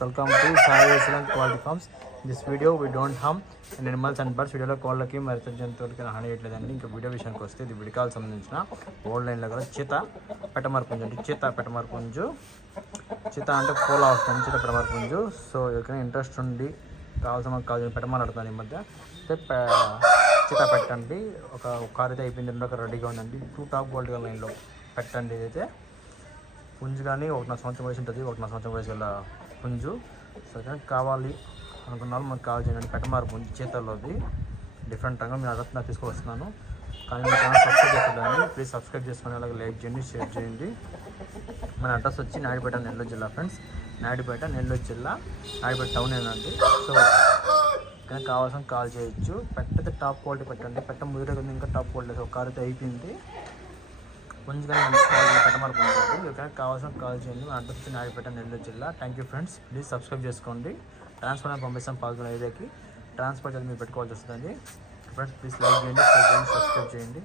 Welcome to Sai Excellent Quality Farms. In this video we don't harm animals and birds. వీడియోలో కోళ్ళకి మరి జంతువులకి హాని చేయట్లేదండి. ఇంకా వీడియో విషయానికి వస్తే ఇది విడికాలకు సంబంధించిన ఓల్డ్ లైన్లో కూడా చిత పెట్టమరపుంజు అండి. చిత పెట్టమరపుంజు, చిత అంటే కోళ్ళ వస్తుంది, చిత పెట్టమరపుంజు. సో ఎవరికైనా ఇంట్రెస్ట్ ఉండి కావాల్సిన కావాల్సిన పెట్టమలాడుతుంది ఈ మధ్య చిత పెట్టండి. ఒక కార్ అయితే అయిపోయింది, రెండో కార్ రెడీగా ఉందండి. 2 టాప్ క్వాలిటీ లైన్లో పెట్టండి. ఇదైతే పుంజు కానీ 1.5 సంవత్సరం వయసు ఉంటుంది, 1.5 సంవత్సరం వయసు గల పుంజు. సో కావాలి అనుకున్నాను, మనకు కాల్ చేయండి. పెట్టమారు పుంజు చేతల్లోది డిఫరెంట్ రంగా నేను అడ్రస్ తీసుకొస్తున్నాను. కానీ మీ ఛానల్ సబ్స్క్రైబ్ చేసుకోండి, ప్లీజ్ సబ్స్క్రైబ్ చేసుకొని అలాగే లైక్ చేయండి, షేర్ చేయండి. మన అడ్రస్ వచ్చి నాయుడుపేట, నెల్లూరు జిల్లా ఫ్రెండ్స్. నాయుడుపేట, నెల్లూరు జిల్లా, నాయుడుపేట టౌన్ ఏనండి. సో కానీ కావాల్సిన కాల్ చేయొచ్చు. పెట్టతే టాప్ క్వాలిటీ పెట్టండి. పెట్ట ముదిరే ఇంకా టాప్ క్వాలిటీ. ఒక కార్ అయితే అయిపోయింది. పుంజుగా పెట్టమని పొందండి. ఎవరికైనా కావాల్సిన కాల్ చేయండి. మన అడ్రస్ నాయుడుపేట, నెల్లూరు జిల్లా. Thank you friends. Please subscribe చేసుకోండి. ట్రాన్స్పోర్ట్ అని పంపిస్తాం పాల్గొనే ఏరియాకి. ట్రాన్స్పోర్ట్ అది మీరు పెట్టుకోవాల్సి వస్తుంది ఫ్రెండ్స్. ప్లీజ్ లైక్ చేయండి, షేర్ చేయండి, సబ్స్క్రైబ్ చేయండి.